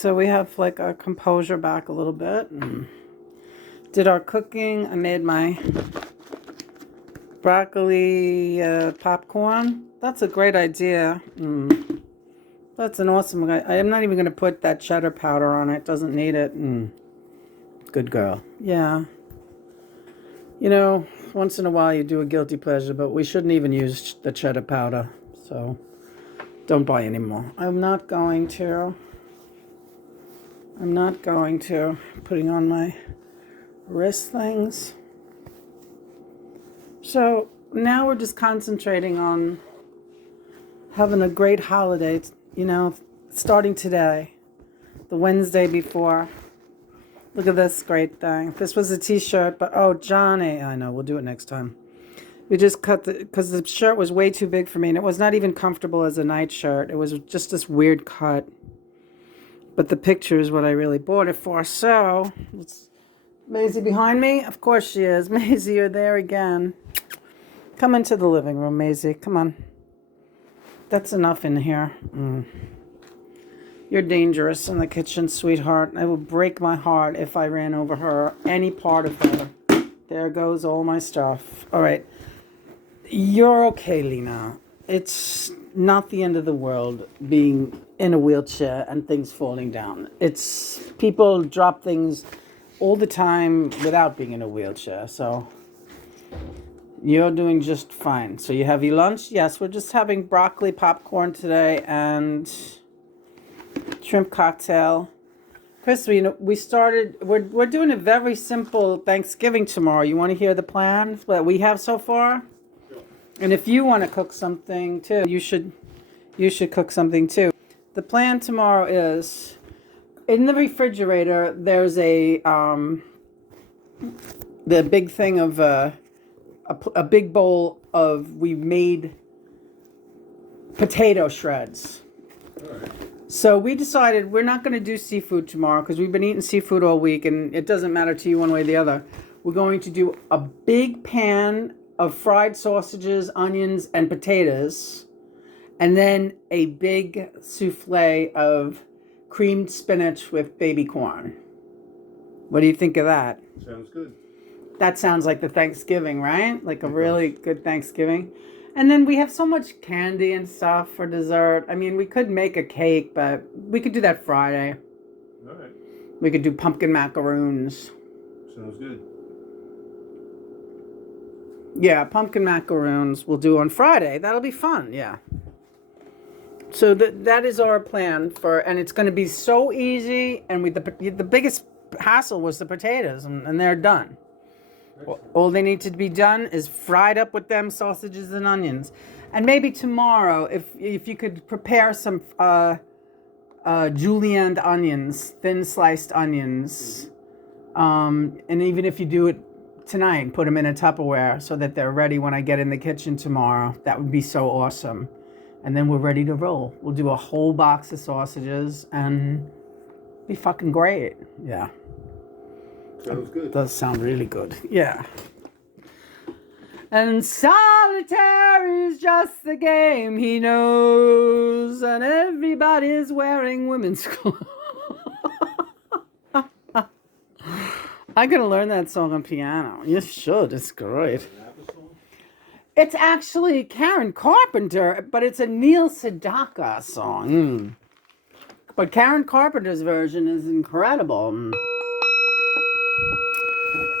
So we have like our composure back a little bit. And did our cooking. I made my broccoli popcorn. That's a great idea. That's an awesome guy. I am not even going to put that cheddar powder on it. Doesn't need it. Good girl. Yeah. You know, once in a while you do a guilty pleasure, but we shouldn't even use the cheddar powder. So don't buy any more. I'm not going to. Putting on my wrist things. So now we're just concentrating on having a great holiday, you know, starting today, the Wednesday before. Look at this great thing. This was a t-shirt, but oh, Johnny, I know, we'll do it next time. We just cut because the shirt was way too big for me, and it was not even comfortable as a night shirt. It was just this weird cut. But the picture is what I really bought it for. So, it's Maisie behind me? Of course she is. Maisie, you're there again. Come into the living room, Maisie. Come on. That's enough in here. You're dangerous in the kitchen, sweetheart. I would break my heart if I ran over her, any part of her. There goes all my stuff. All right. You're okay, Lena. It's not the end of the world being in a wheelchair and things falling down. It's people drop things all the time without being in a wheelchair. So you're doing just fine. So you have your lunch? Yes, we're just having broccoli popcorn today and shrimp cocktail. Chris, we're doing a very simple Thanksgiving tomorrow. You want to hear the plan that we have so far? Sure. And if you want to cook something too, you should cook something too. The plan tomorrow is in the refrigerator. There's the big thing of a big bowl of we've made potato shreds. All right. So we decided we're not going to do seafood tomorrow because we've been eating seafood all week and it doesn't matter to you one way or the other. We're going to do a big pan of fried sausages, onions, and potatoes, and then a big souffle of creamed spinach with baby corn. What do you think of that? Sounds good. That sounds like the Thanksgiving, right? Like a really good Thanksgiving. And then we have so much candy and stuff for dessert. I mean, we could make a cake, but we could do that Friday. All right. We could do pumpkin macaroons. Sounds good. Yeah, pumpkin macaroons we'll do on Friday. That'll be fun, yeah. So that is our plan and it's going to be so easy. And the biggest hassle was the potatoes, and they're done. All they need to be done is fried up with them sausages and onions. And maybe tomorrow, if you could prepare some julienne onions, thin sliced onions, and even if you do it tonight, put them in a Tupperware so that they're ready when I get in the kitchen tomorrow. That would be so awesome. And then we're ready to roll. We'll do a whole box of sausages and be fucking great. Yeah. Sounds good. Does sound really good. Yeah. And solitaire is just the game he knows, and everybody's wearing women's clothes. I'm going to learn that song on piano. You should. It's great. It's actually Karen Carpenter, but it's a Neil Sedaka song. But Karen Carpenter's version is incredible.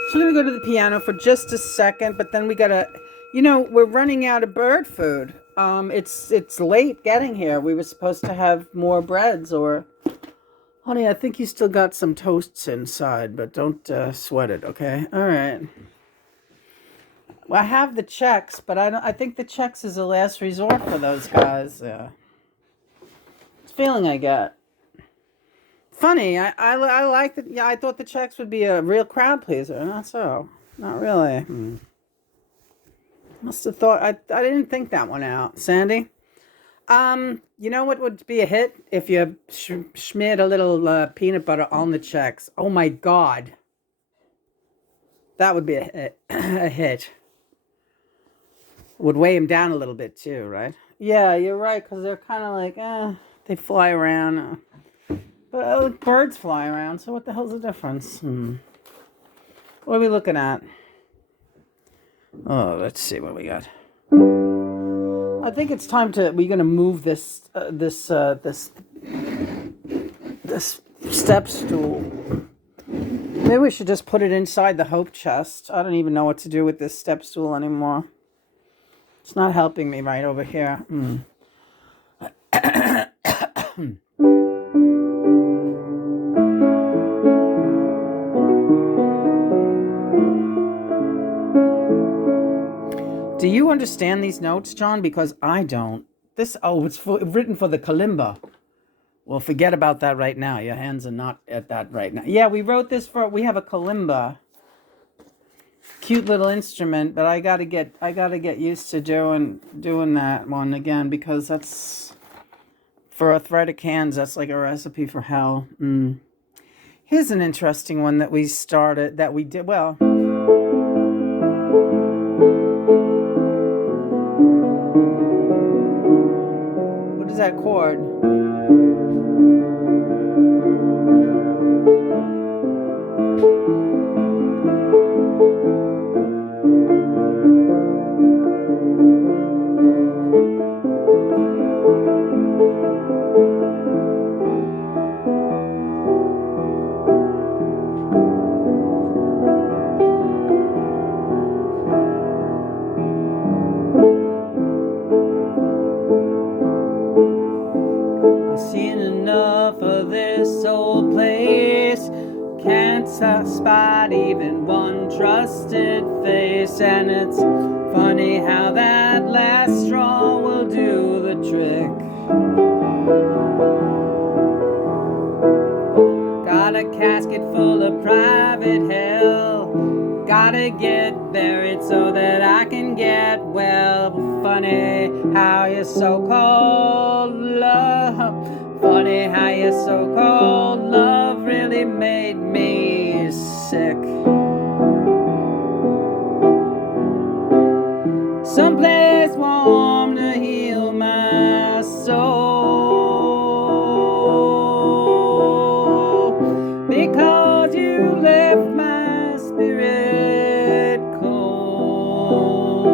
So we're going to go to the piano for just a second, but then we got to, we're running out of bird food. It's late getting here. We were supposed to have more breads or, honey, I think you still got some toasts inside, but don't sweat it, okay? All right. Well, I have the checks, but I think the checks is the last resort for those guys. Yeah. It's a feeling I get. Funny, I like that. Yeah, I thought the checks would be a real crowd pleaser. Not so. Not really. Must have thought I didn't think that one out. Sandy, you know what would be a hit if you smeared a little peanut butter on the checks? Oh my God, that would be a hit. A hit. Would weigh him down a little bit too, right? Yeah, you're right, because they're kind of like, they fly around. But birds fly around, so what the hell's the difference? What are we looking at? Oh, let's see what we got. I think it's time to. We're gonna move this step stool. Maybe we should just put it inside the hope chest. I don't even know what to do with this step stool anymore. It's not helping me right over here. Do you understand these notes, John? Because I don't. It's written for the kalimba. Well, forget about that right now. Your hands are not at that right now. Yeah, we wrote this we have a kalimba. Cute little instrument, but I gotta get used to doing that one again, because that's, for arthritic hands, that's like a recipe for hell. Here's an interesting one that we did, well. What is that chord? Spot even one trusted face, and it's funny how that last straw will do the trick. Got a casket full of private hell, gotta get buried so that I can get well. Funny how your so-called love, funny how your so-called love really made me sick. Someplace warm to heal my soul, because you left my spirit cold,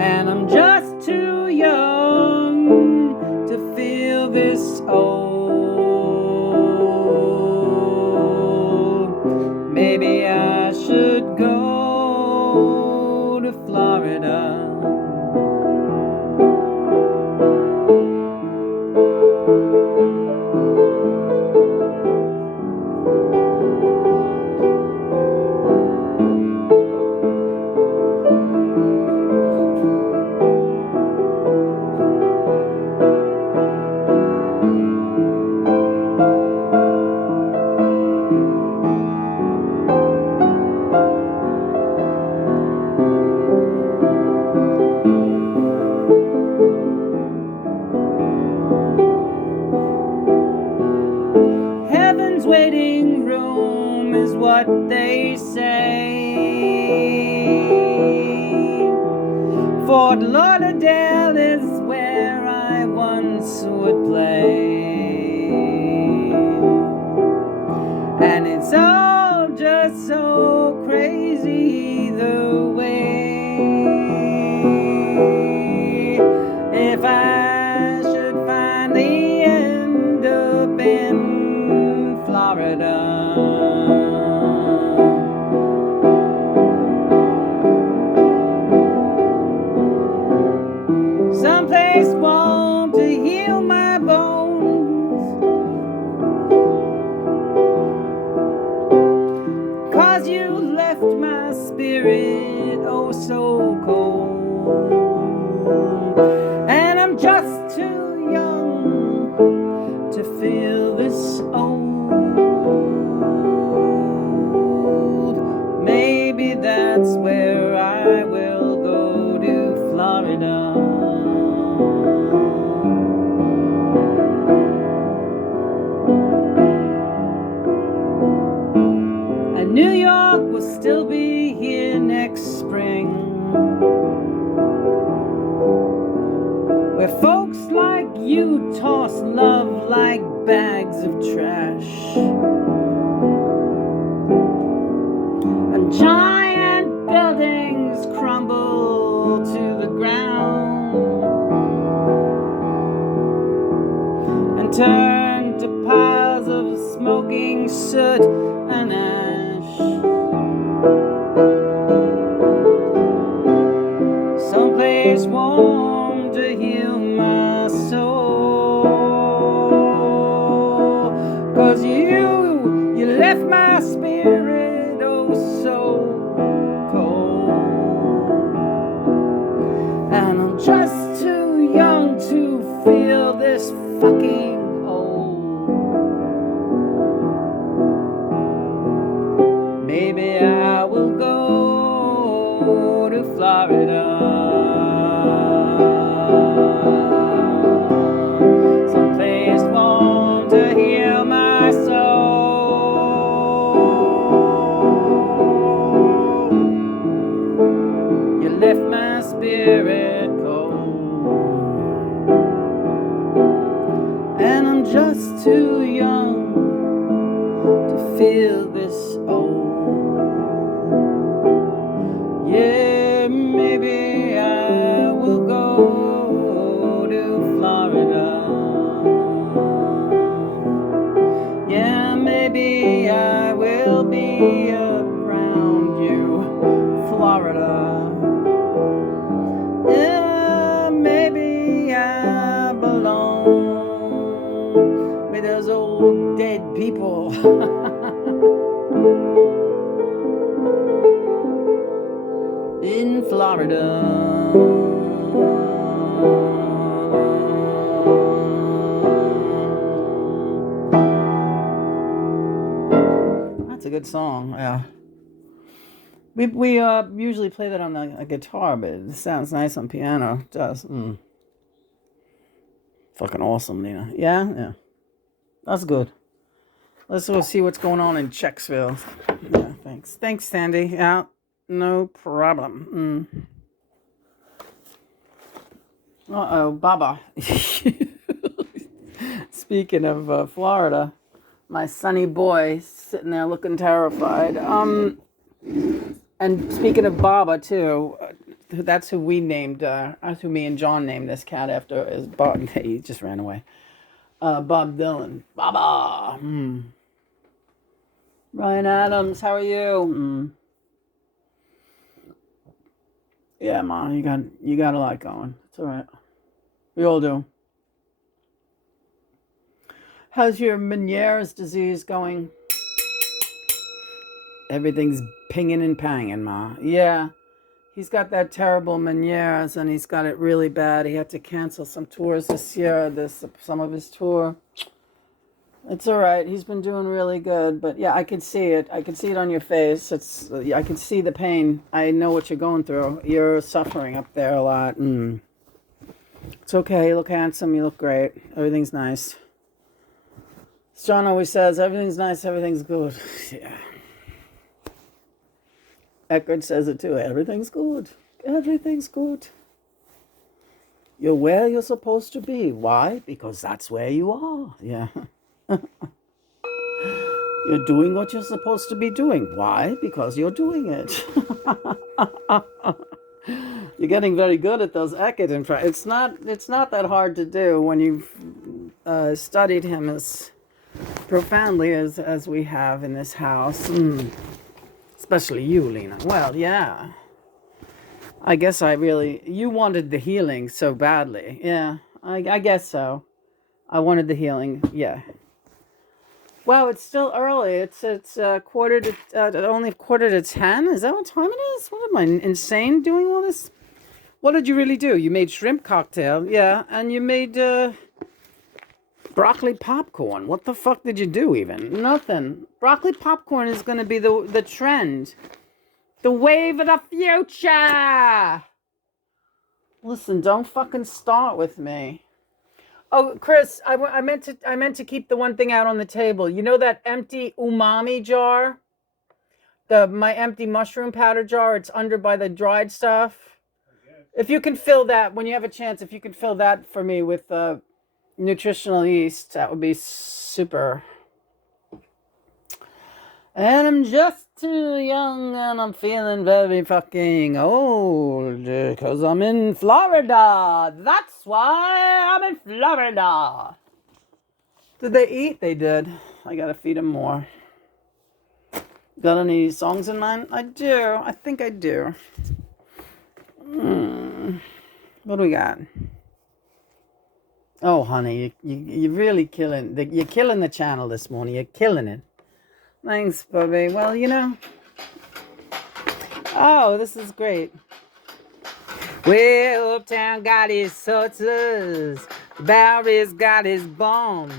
and I'm just too young to feel this old. Maybe I should go to Florida. Waiting room is what they say. Fort Lauderdale is where I once would play, and it's all just so crazy the way. If I should finally end up in Florida, someplace warm to heal my bones, 'cause you left my spirit oh so cold, and I'm just too young to feel this old. Maybe that's where I will go, to Florida. And New York will still be here next spring, where folks like you toss love like bags of trash. And giant buildings crumble to the ground and turn to piles of smoking soot and ash. Someplace warm to heal my soul. 'Cause you left my spirit oh so cold. And I'm just too young to feel this fucking old. Maybe I will go to Florida. Someplace warm to heal my soul. You left my spirit cold. And I'm just too young to feel this old. Yeah, maybe I will go to Florida. Yeah, maybe I will be around you, Florida. Yeah, maybe I belong with those old dead people. In Florida. That's a good song, yeah. We usually play that on a guitar, but it sounds nice on piano. It does. Fucking awesome, Lena. Yeah. That's good. Let's go see what's going on in Czechsville. Yeah, thanks. Thanks, Sandy. Yeah, no problem. Uh-oh, Baba. Speaking of Florida, my sunny boy sitting there looking terrified. And speaking of Baba, too, that's who we named, that's who me and John named this cat after, is Bob. He just ran away. Bob Dylan. Baba! Ryan Adams, how are you? Yeah, Ma, you got a lot going. It's all right. We all do. How's your Meniere's disease going? Everything's pinging and panging, Ma. Yeah, he's got that terrible Meniere's, and he's got it really bad. He had to cancel some tours this year. Some of his tour. It's all right. He's been doing really good, but yeah, I can see it. I can see it on your face. I can see the pain. I know what you're going through. You're suffering up there a lot. It's okay. You look handsome. You look great. Everything's nice. John always says, everything's nice. Everything's good. Yeah. Eckert says it too. Everything's good. Everything's good. You're where you're supposed to be. Why? Because that's where you are. Yeah. You're doing what you're supposed to be doing. Why? Because you're doing it. You're getting very good at those Eckert impressions. It's not that hard to do when you've studied him as profoundly as we have in this house. Especially you, Lena. Well, yeah. I guess you wanted the healing so badly. Yeah, I guess so. I wanted the healing, yeah. Well, it's still early. It's only 9:45. Is that what time it is? What am I, insane doing all this? What did you really do? You made shrimp cocktail, yeah, and you made broccoli popcorn. What the fuck did you do even? Nothing. Broccoli popcorn is going to be the trend. The wave of the future. Listen, don't fucking start with me. Oh, Chris, I meant to keep the one thing out on the table. You know that empty umami jar? My empty mushroom powder jar. It's under by the dried stuff. If you can fill that when you have a chance, if you can fill that for me with nutritional yeast. That would be super. And I'm just too young and I'm feeling very fucking old because I'm in Florida. That's why I'm in Florida. Did they eat? They did. I gotta feed them more. Got any songs in mind? I do. I think I do. What do we got? Oh, honey, you're really killing. You're killing the channel this morning. You're killing it. Thanks, Bubby. Well, you know. Oh, this is great. Well, Uptown got his sutzers. Bowery's got his bomb.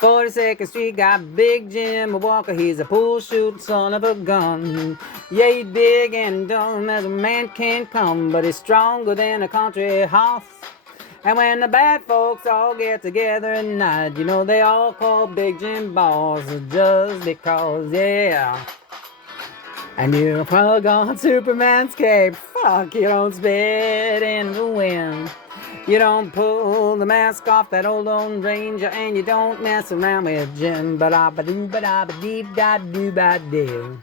42nd Street got Big Jim Walker. He's a pool shooting son of a gun. Yeah, he's big and dumb as a man can come, but he's stronger than a country horse. And when the bad folks all get together at night, you know they all call Big Jim boss just because, yeah. And you plug on Superman's cape. Fuck, you don't spit in the wind. You don't pull the mask off that old Lone Ranger, and you don't mess around with Jim. Ba-da-ba-doo-ba-da-ba-dee-ba-doo-ba-doo.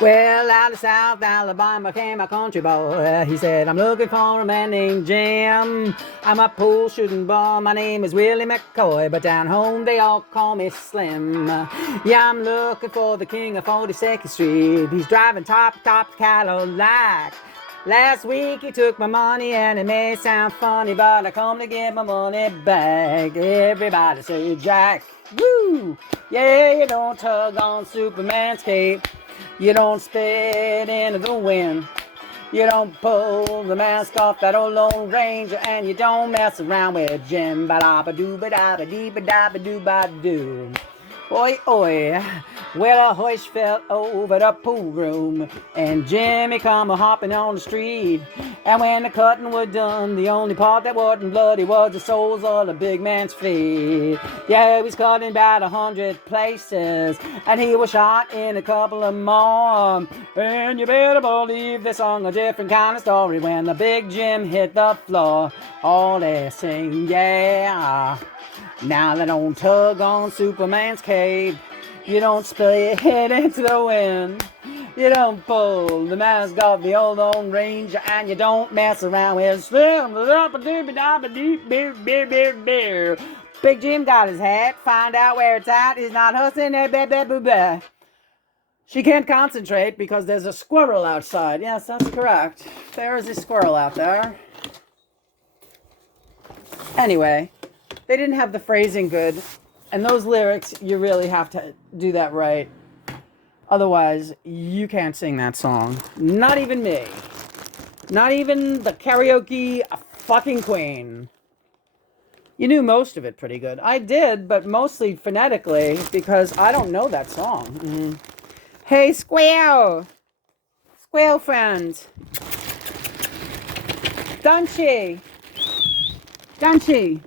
Well, out of South Alabama came a country boy. He said, I'm looking for a man named Jim. I'm a pool shooting bum. My name is Willie McCoy, but down home they all call me Slim. Yeah, I'm looking for the king of 42nd Street. He's driving top Cadillac. Last week he took my money, and it may sound funny, but I come to get my money back. Everybody say Jack. Woo! Yeah, you don't tug on Superman's cape. You don't spit into the wind. You don't pull the mask off that old Lone Ranger, and you don't mess around with Jim. Ba-da-ba-doo-ba-da-ba-dee-ba-da-ba-doo-ba-doo. Oi, oi. Well, a hoist fell over the pool room, and Jimmy come a-hopping on the street. And when the cutting was done, the only part that wasn't bloody was the soles of the big man's feet. Yeah, he was cut in about 100 places, and he was shot in a couple of more. And you better believe they sung a different kind of story when the big Jim hit the floor. All they sing, yeah. Now they don't tug on Superman's cape. You don't split into the wind. You don't pull the mask off the old Lone Ranger, and you don't mess around with Slim. Big Jim got his hat. Find out where it's at. He's not hustling. She can't concentrate because there's a squirrel outside. Yes, that's correct. There is a squirrel out there. Anyway, they didn't have the phrasing good. And those lyrics, you really have to do that right. Otherwise, you can't sing that song. Not even me. Not even the karaoke fucking queen. You knew most of it pretty good. I did, but mostly phonetically because I don't know that song. Mm-hmm. Hey, squirrel! Squirrel friends! Dunchy! Dunchy!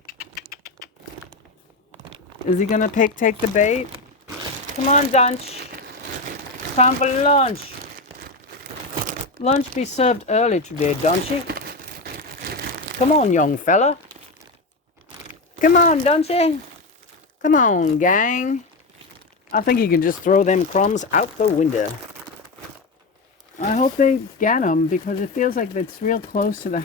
Is he gonna take the bait? Come on, Dunch. Time for lunch. Lunch be served early today, Dunchy. Come on, young fella. Come on, Dunchy. Come on, gang. I think you can just throw them crumbs out the window. I hope they get them because it feels like it's real close to the